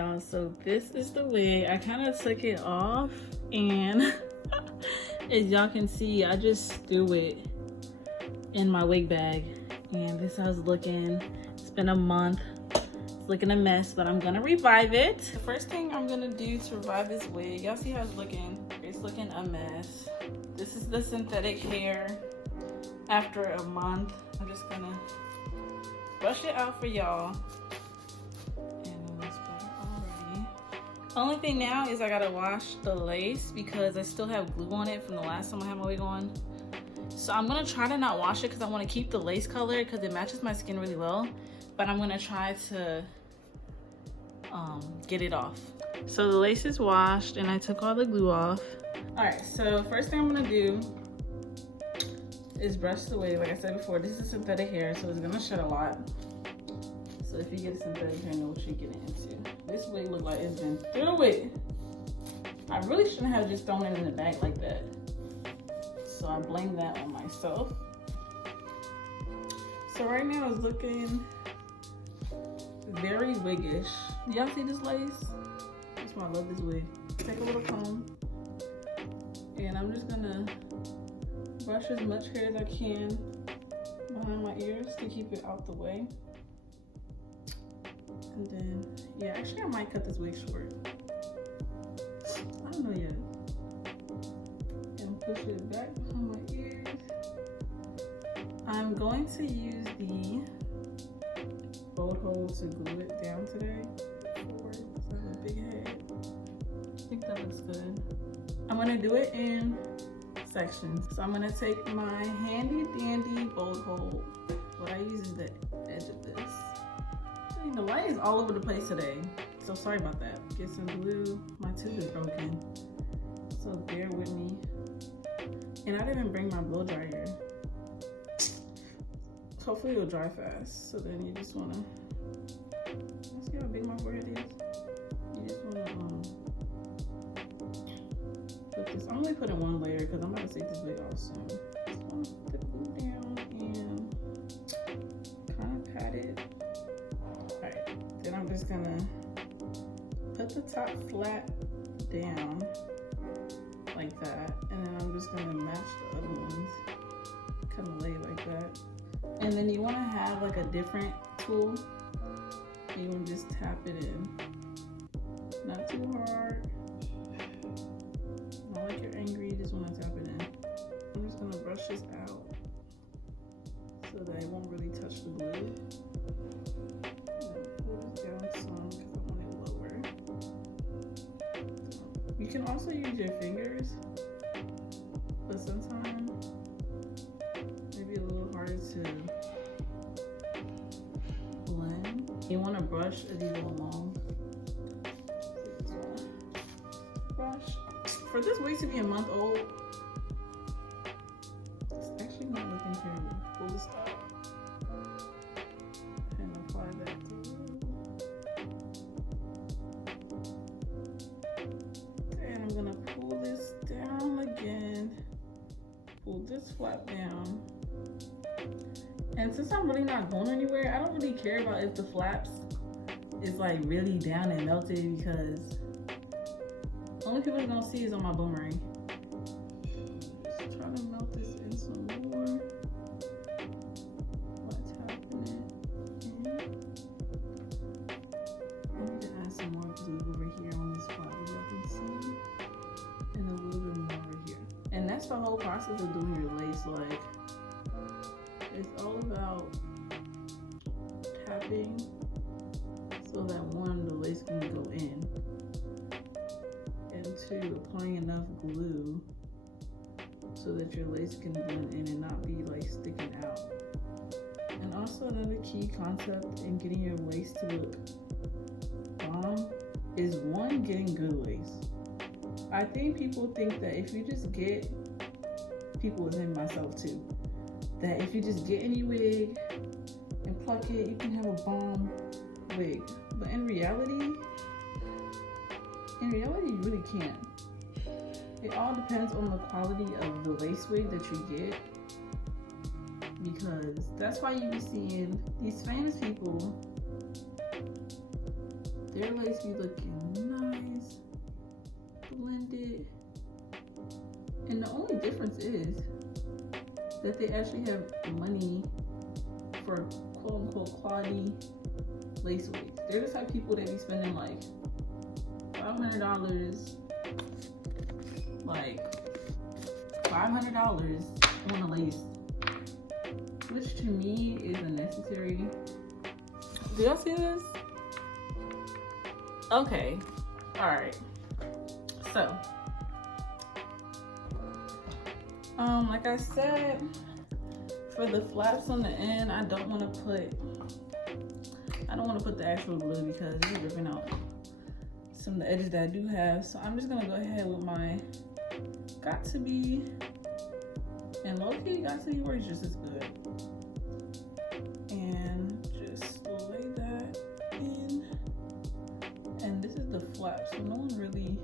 y'all, so this is the wig. I kind of took it off, and as y'all can see, I just threw it in my wig bag, and this is how it's looking. It's been a month. It's looking a mess, but I'm gonna revive it. The first thing I'm gonna do to revive this wig, y'all see how it's looking? It's looking a mess. This is the synthetic hair after a month. I'm just gonna brush it out for y'all. Only thing now is I gotta wash the lace because I still have glue on it from the last time I had my wig on. So I'm gonna try to not wash it because I want to keep the lace color because it matches my skin really well. But I'm gonna try to get it off. So the lace is washed and I took all the glue off. All right, so first thing I'm gonna do is brush the wig. Like I said before, this is synthetic hair, so it's gonna shed a lot. So if you get a synthetic hair, know what you're getting into. This wig look like it's been through it. I really shouldn't have just thrown it in the bag like that. So I blame that on myself. So right now it's looking very wiggish. Y'all see this lace? That's why I love this wig. Take a little comb. And I'm just gonna brush as much hair as I can behind my ears to keep it out the way. And then, yeah, actually I might cut this wig short. I don't know yet. And push it back behind my ears. I'm going to use the bolt hole to glue it down today. Because I have a big head. I think that looks good. I'm gonna do it in sections. So I'm gonna take my handy dandy bolt hole. What I use is the edge of this. The light is all over the place today, so sorry about that. Get some glue. My tube is broken, so bear with me. And I didn't bring my blow dryer. Hopefully it'll dry fast. So then you just wanna, see how big my forehead is? You just wanna put this, I'm only putting one layer because I'm about to take this wig off soon. Just wanna put the glue down and kind of pat it. Then I'm just gonna put the top flat down like that, and then I'm just gonna match the other ones, kind of lay like that. And then you want to have like a different tool. You want to just tap it in, not too hard, not like you're angry. You just want to tap it in. I'm just gonna brush this out so that it won't really touch the glue. You can also use your fingers, but sometimes maybe a little harder to blend. You want to brush as you go along. Brush. For this wig to be a month old, it's actually not looking terrible. Pull this out and apply that to it. Pull this flap down. And since I'm really not going anywhere, I don't really care about if the flaps is like really down and melted because only people are gonna see is on my boomerang. Just try to melt this in some more. What's happening? I need to add some more glue over here on this flap as y'all can see. And a little bit more over here. And that's the whole process of doing your lace. Like, it's all about tapping so that one, the lace can go in, and two, applying enough glue so that your lace can blend in and not be like sticking out. And also another key concept in getting your lace to look bomb is one, getting good lace. I think people think that if you just get, people within myself too, that if you just get any wig and pluck it, you can have a bomb wig. But in reality, you really can't. It all depends on the quality of the lace wig that you get, because that's why you be seeing these famous people Their lace be looking nice, blended. And the only difference is that they actually have money for quote unquote quality lace wigs. They're the type of people that be spending like $500, like $500 on a lace, which to me is unnecessary. Do y'all see this? Okay, all right. So, like I said, for the flaps on the end, I don't want to put the actual glue because it's ripping out some of the edges that I do have. So I'm just gonna go ahead with my Got To Be, and low-key Got To Be works just as good. And just lay that in. And this is the flap, so no one really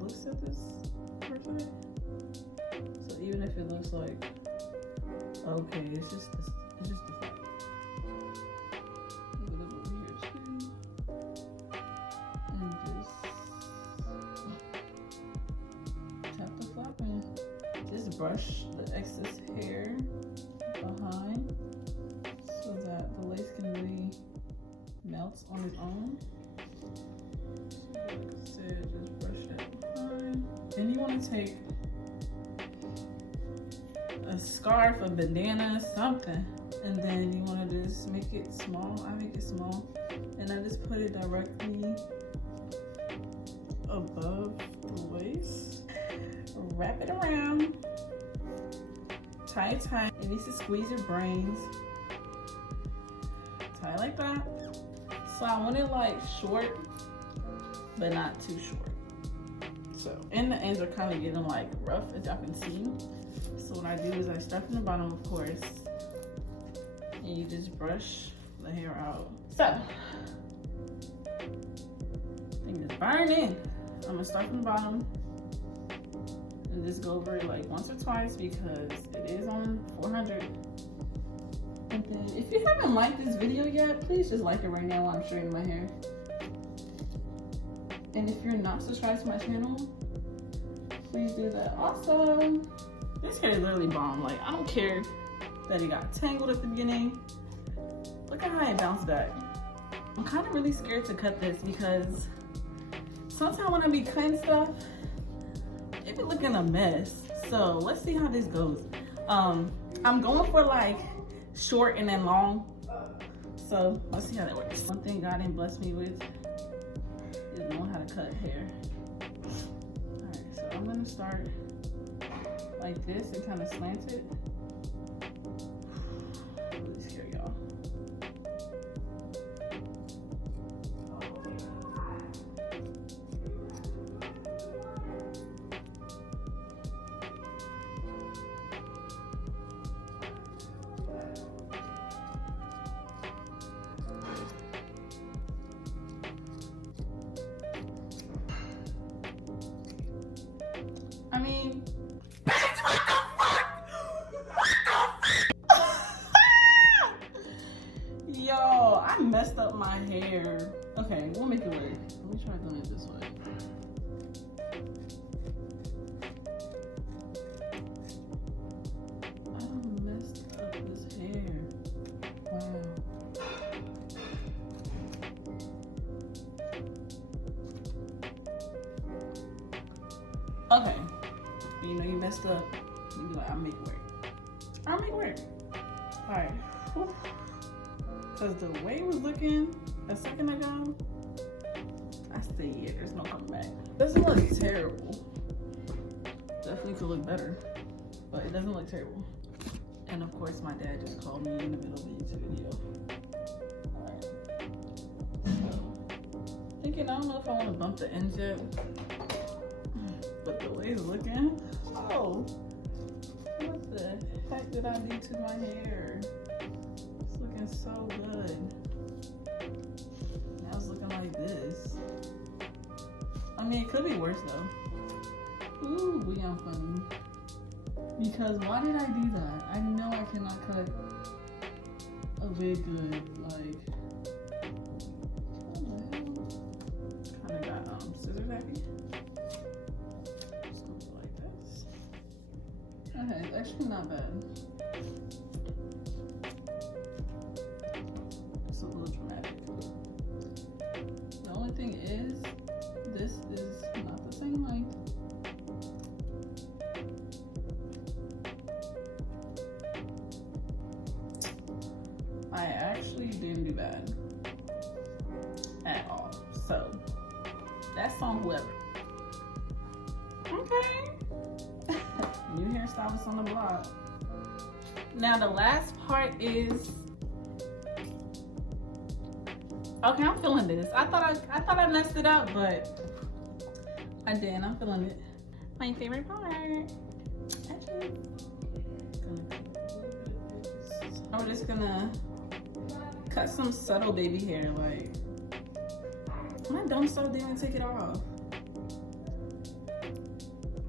looks at this per se. So even if it looks like okay, it's just the flap. A little over here too, and just tap the flap in. Just brush the excess hair behind so that the lace can really melt on its own. So like I said, just brush that behind. Then you want to take a scarf, a bandana, something, and then you want to just make it small. I make it small, and I just put it directly above the waist. Wrap it around, tie it tight. It needs to squeeze your brains. Tie it like that. So I want it like short, but not too short. So, and the ends are kind of getting like rough, as y'all can see. So what I do is I start from the bottom, of course, and you just brush the hair out. So, thing is burning. I'm gonna start from the bottom and just go over it like once or twice because it is on 400. And then if you haven't liked this video yet, please just like it right now while I'm straightening my hair. And if you're not subscribed to my channel, please do that also. This hair is literally bomb. Like, I don't care that it got tangled at the beginning. Look at how it bounced back. I'm kind of really scared to cut this because sometimes when I be cutting stuff, it be looking a mess. So let's see how this goes. I'm going for like short and then long. So let's see how that works. One thing God didn't bless me with is knowing how to cut hair. All right, so I'm gonna start like this and kind of slant it. Really scary, y'all. I mean, yo, I messed up my hair. Okay, we'll make it work. Let me try doing it this way. I messed up this hair. Wow. Okay. You know you messed up. You be like, I'll make it work. I'll make it work. Alright. Because the way it was looking a second ago, I said, yeah, there's no coming back. Doesn't look terrible. Definitely could look better, but it doesn't look terrible. And of course, my dad just called me in the middle of a YouTube video. Alright. So, thinking, I don't know if I want to bump the ends yet, but the way it's looking, oh, what the heck did I do to my hair? It's looking so good. Now it's looking like this. I mean, it could be worse though. Ooh, we are funny. Because why did I do that? I know I cannot cut a wig good. Like, happy? Just gonna go like this. Okay, it's actually not bad. It's a little dramatic. The only thing is, this is not the same length. I actually didn't do bad at all. So that's on whoever. Okay. New hairstylist on the block. Now the last part is, okay, I'm feeling this. I thought I messed it up, but I didn't. I'm feeling it. My favorite part. Actually, I'm just gonna cut some subtle baby hair. Like, my dumb self didn't take it off.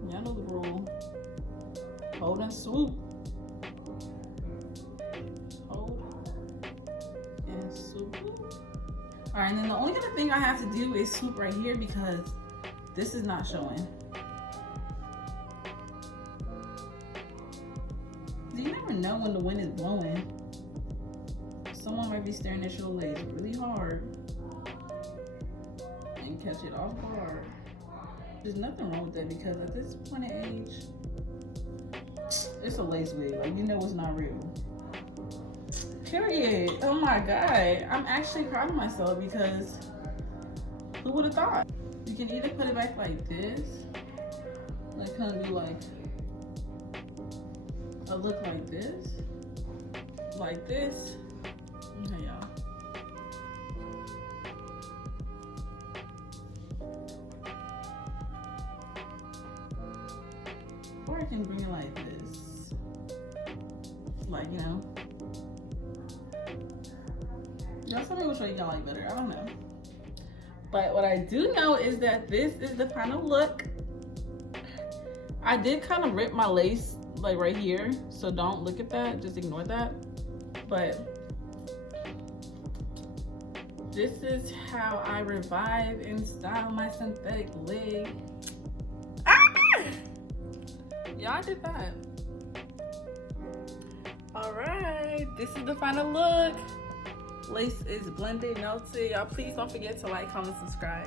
Y'all know the rule. Hold and swoop. Hold and swoop. All right, and then the only other thing I have to do is swoop right here because this is not showing. You never know when the wind is blowing. Someone might be staring at your legs really hard and catch it off guard. There's nothing wrong with that because at this point in age, it's a lace wig. Like, you know it's not real. Period. Oh my God. I'm actually proud of myself because who would have thought? You can either put it back like this, like kind of do like a look like this. Okay, y'all. Or I can bring it like this. Like, you know. Y'all tell me which way y'all like better. I don't know. But what I do know is that this is the final look. I did kind of rip my lace like right here. So don't look at that. Just ignore that. But this is how I revive and style my synthetic wig. Ah! Y'all did that. All right, this is the final look. Lace is blended, melted. Y'all please don't forget to like, comment, subscribe.